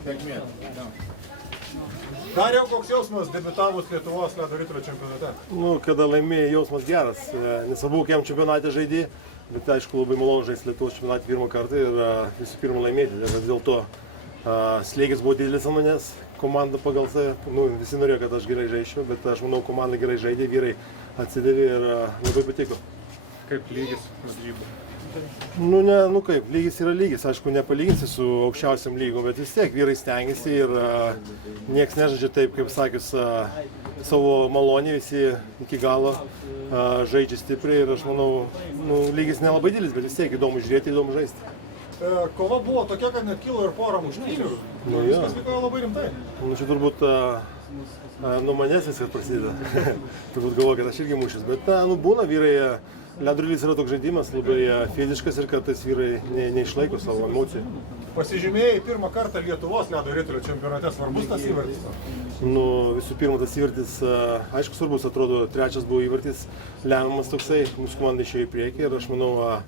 Sėkmės. Dariau, koks jausmas debiutavus Lietuvos ledo ritulio čempionate? Nu, kada laimėjai, jausmas geras. Nesvarbu, kokiam čempionate žaidži, bet aišku, labai malonu žaisti Lietuvos čempionate pirmą kartą ir visų pirma laimėti. Ir dėl to slėgis buvo didelis ant manęs, komanda pagal tai, visi norėjo, kad aš gerai žaisčiau, bet aš manau, komanda gerai žaidė, vyrai atsidavė ir labai patiko. Kaip lygis varžybų? Nu kaip, lygis yra lygis, aišku, nepalyginsi su aukščiausiam lygom, bet vis tiek vyrai stengiasi ir nieks nežaidžia taip, kaip sakius, savo malonį, visi iki galo žaidžia stipriai ir aš manau, lygis nelabai didelis, bet vis tiek įdomu žiūrėti, įdomu žaisti. Kova buvo tokia, kad net kilo ir porą muštynių. Viskas vyko labai rimtai. Čia turbūt nuo manęs viskas prasideda. Turbūt galvoju, kad aš irgi mušęs, bet būna vyrai. Ledo ritulis yra toks žaidimas, labai fiziškas ir kartais vyrai neišlaiko savo emocijų. Pasižymėjai pirmą kartą Lietuvos ledo ritulio čempionate, svarbus tas įvartis? Visų pirma, tas įvartis, aišku, svarbus, atrodo, trečias buvo įvartis, lemiamas toksai, mūsų komanda išėjo į priekį ir aš manau,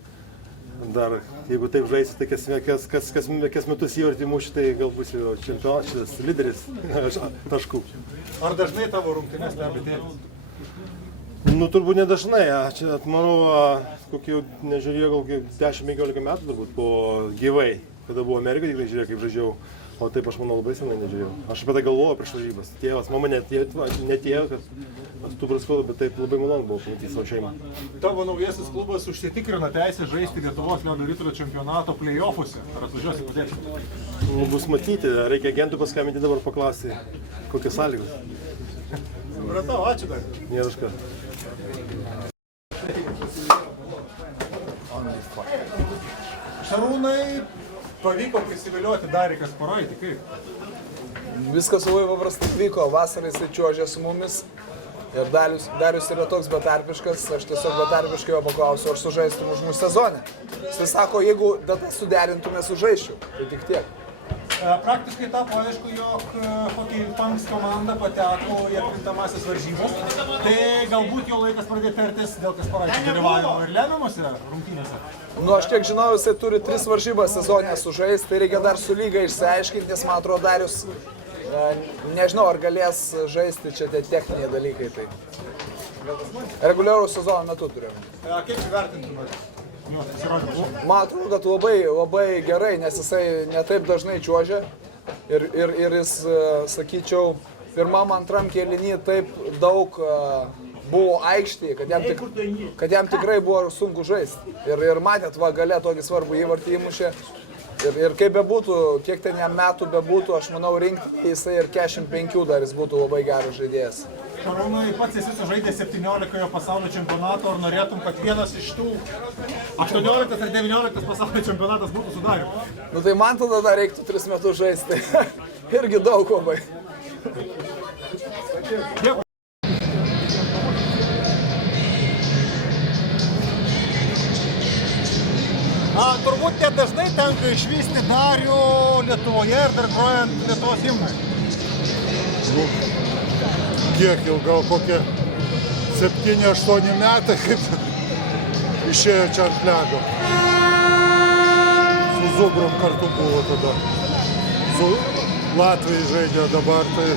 dar, jeigu taip žaisi, tai kas metus įvartį muši, tai gal bus jau čempionas, šitas lyderis taškų. Ar dažnai tavo rungtynes stebi tėtis? Turbūt nedažnai, čia, manau, kokį, nežiūrėjau, gal 10-15 metų turbūt po gyvai, kada buvo Amerikoje, tikrai žiūrėjau, kaip žaidžiau, o taip aš manau labai senai nežiūrėjau. Aš apie tai galvojau prieš varžybas. Tėvas, mama netėjo, kad tu praskaudu, bet taip labai malonu buvo pamatyti savo šeimą. Tavo naujasis klubas užsitikrino teisę žaisti Lietuvos ledo ritulio čempionato play-offuose. Ar atvažiuosi padėti? Bus matyti, reikia agentų paskambinti dabar paklausti, kokios sąlygos. Supratau, ačiū dar. Nėra už ką. Šarūnai, pavyko prisivilioti Darį Kasparoitį, kaip? Viskas labai paprastai vyko, vasarą jisai čiuožė su mumis ir Darius yra toks betarpiškas, aš tiesiog betarpiškai jo paklausiu, ar sužaistum už mūsų sezonę. Jisai sako, jeigu datas suderintume, sužaisčiau, tai tik tiek. Praktiškai tapo aišku, jog Hockey Punks komanda pateko į atkrintamąsias varžybas, tai galbūt jau laikas pradėti tartis dėl Kasparaičio dalyvavimo ir lemiamose rungtynėse. Aš kiek žinau, jisai turi 3 varžybas sezonę sužaisti, tai reikia dar su lyga išsiaiškinti, nes man atrodo Darius, nežinau, ar galės žaisti čia tie techniniai dalykai. Tai reguliarų sezono metu turėjome. Kaip įvertintumėte? Man atrodo, kad labai gerai, nes jisai netaip dažnai čiuožia ir jis, sakyčiau, pirmam, antram kėliny taip daug buvo aikštėje, kad jam tikrai buvo sunku žaisti. Ir matėt, gale tokį svarbų įvartį įmušė. Ir kaip bebūtų, kiek ten jam metų bebūtų, aš manau, rinkti jisai ir 45 dar jis būtų labai geras žaidėjas. Šarūnai, pats esi sužaidęs 17 pasaulio čempionato, ar norėtum, kad vienas iš tų 18 ar 19 pasaulio čempionatas būtų su Dariu? Tai man tada dar reiktų 3 metus žaisti. Irgi daug labai. Dėkui. Turbūt nedažnai tenka išvysti Darių Lietuvoje ir dar grojant Lietuvos himnai. Kiek jau, gal kokie 7-8 metai, kaip išėjo čia ant ledo. Su Zubrom kartu buvo tada. Su Latvijai žaidė dabar. Tai...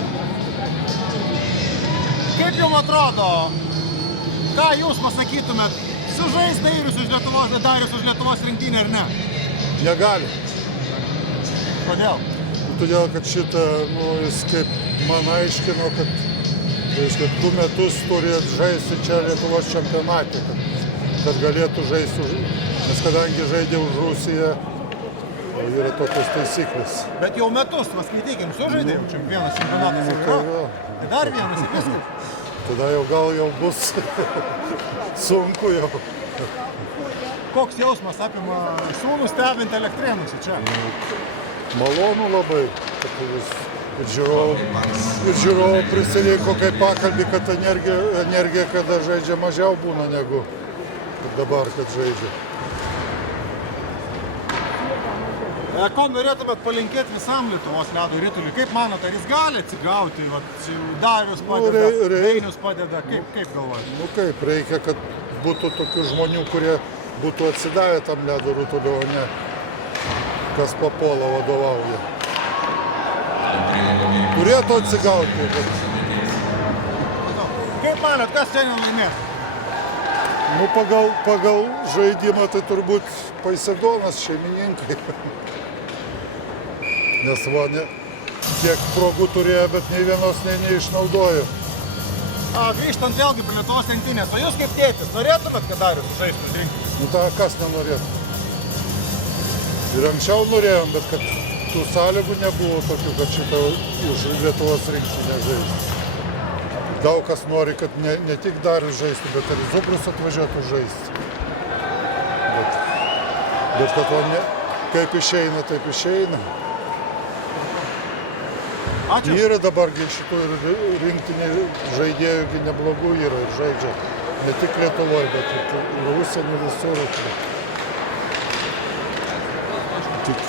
Kaip jums atrodo, ką jūs pasakytumėt, sužais Darius už Lietuvos rinktinę ar ne? Negali. Kodėl? Todėl, kad šitą, jis kaip man aiškino, kad 2 metus turėtų žaisti čia Lietuvos čempionate, kad galėtų žaisti, nes kadangi žaidė už Rusiją, yra tokios taisyklės. Bet jau metus, paskaitykim, sužaidė jau vienas čempionatas jau yra, tai dar vienas ir viskas. Tada gal jau bus sunku jau. Koks jausmas apima sūnų stebint Elektrėnus čia? Malonu labai, kad ir žiūrovų prisiliko, kaip pakalbį, kad energija, kada žaidžia, mažiau būna negu dabar, kad žaidžia. Ko norėtumėt palinkėti visam Lietuvos ledo rituliui? Kaip manote, ar jis gali atsigauti? Darius padeda, Dainius padeda, kaip galvojate? Kaip, reikia, kad būtų tokių žmonių, kurie būtų atsidavę tam ledo rituliui, o ne kas papuola vadovauja. turėtų atsigauti. Bet, Kaip manot, kas šiandien laimės? nu, pagal žaidimą tai turbūt Paisedonas šeimininkai. Nes va, tiek progų turėjo, bet nei vienos neišnaudojo. Grįžtant vėlgi prie Lietuvos rinktinės, o jūs kaip tėtis norėtumėt, kad Darius žaistų rinktinės? Nu, tą kas nenorėtų. Ir anksčiau norėjom, bet kad tų sąlygų nebuvo tokių, kad šitą už Lietuvos rinktinę žaisti. Daug kas nori, kad ne tik Darius žaisti, bet ir Zubrus atvažiuotų žaisti. Bet kad o ne, kaip išeina, taip išeina. Ačiū. Yra dabargi šitų rinktinių žaidėjų neblogų yra ir žaidžia ne tik Lietuvoje, bet ir užsienį visur. Tik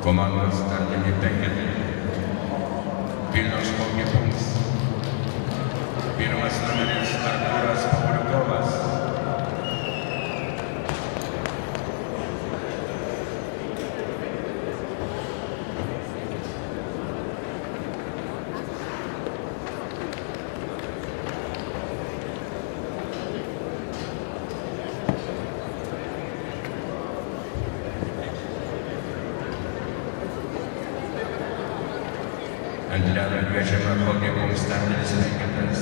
Komandos startiniai penketai. Vilniaus Hockey Punks. Pirmas numeris Artūras Pavliukovas. Ant ledo kviečiama Hockey Punks startinis penketas.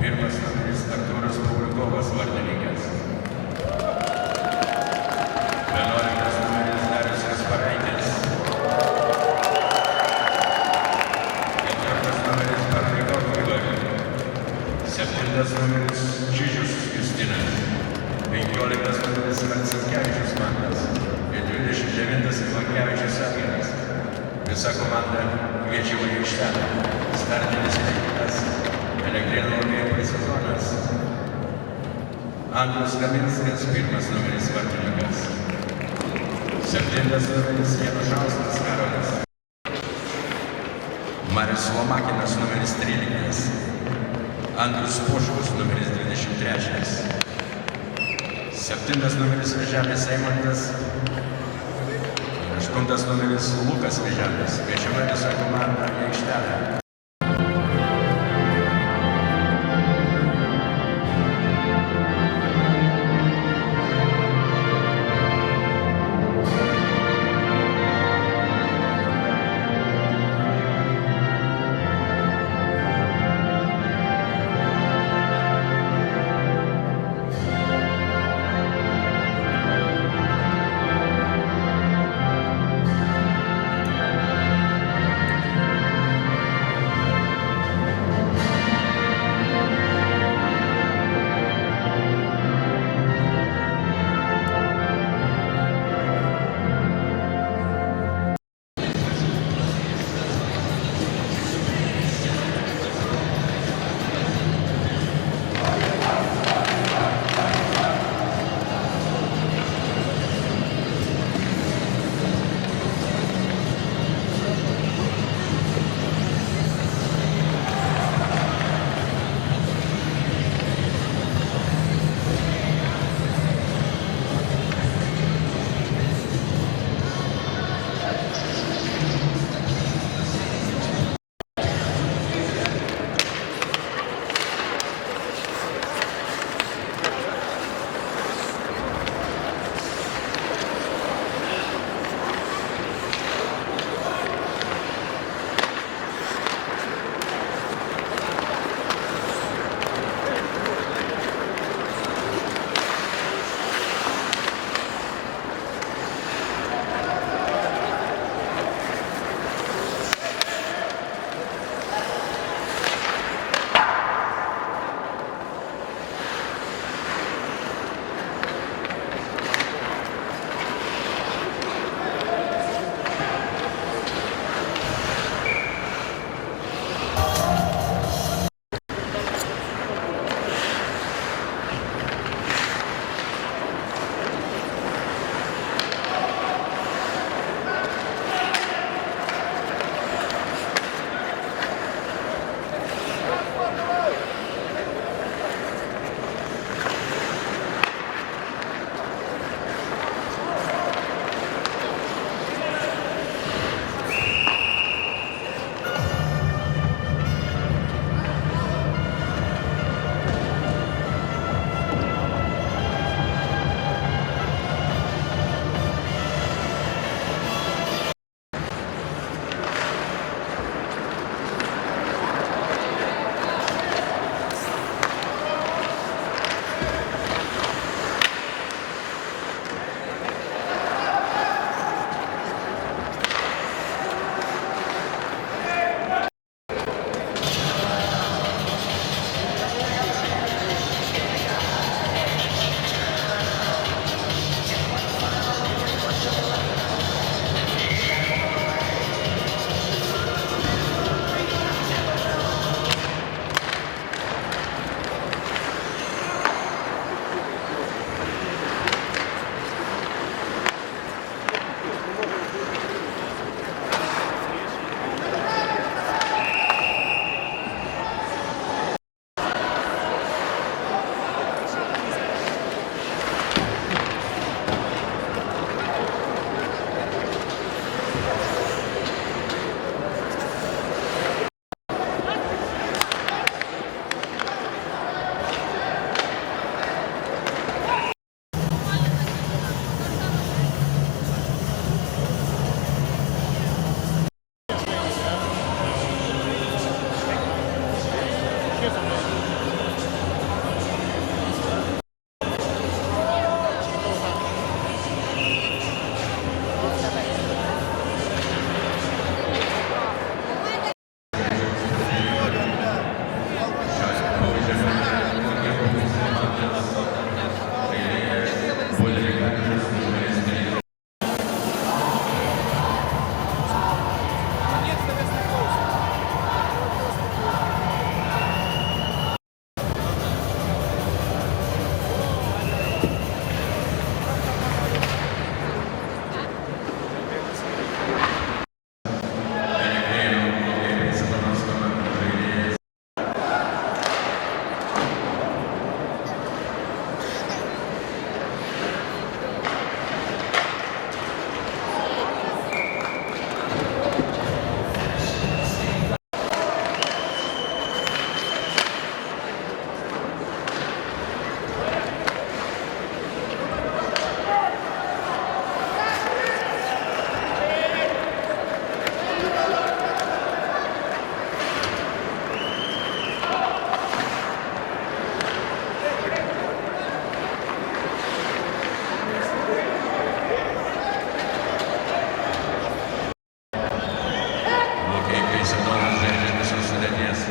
Pirmas numeris Artūras Pavliukovas vartininkas. 11 numeris Darius Kasparaitis. 4 numeris Barniko Vaidoga. 7 numeris Čižius Justinas. 15 numeris Marcinkevičius Mantas. Ir 29 Ivankevičius Edgaras. Visa komanda kviečiama į aikštelę. Startinis penketas. Elektrėnų Paisedonas. Andrius Kaminskas, pirmas numeris vartininkas. 7 numeris Janušauskas Karolis. Marius Lomakinas, numeris 13. Andrius Poškus, numeris 23. 7 numeris Veželis Eimantas. 8 numeris Lukas Veželis. Kviečiama visa komanda į aikštelę. bei sezonas žaidžia visos sudėties.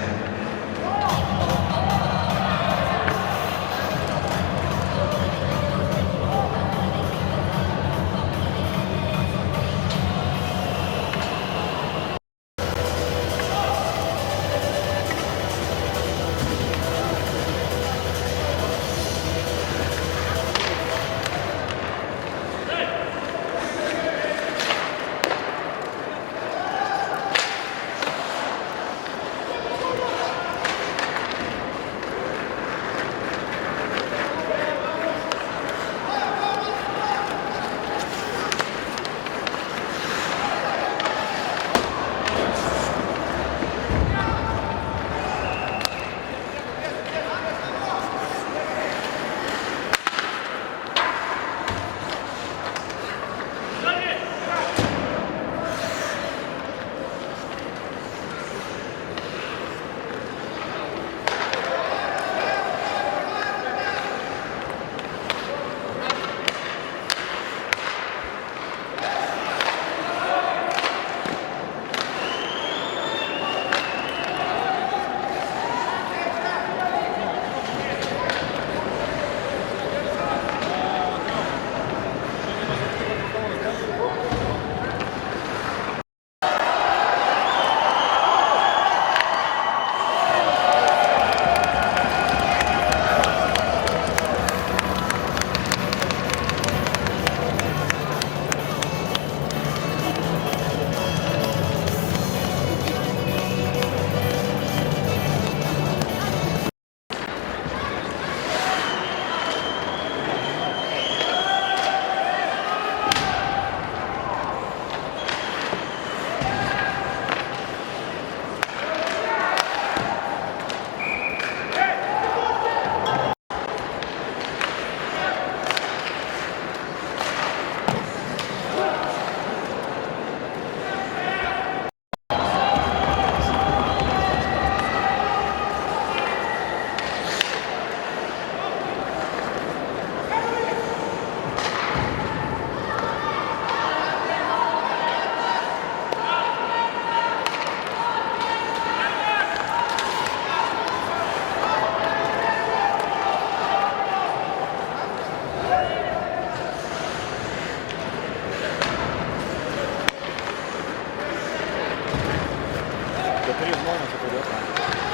Keturi žmonės atvažiuoja.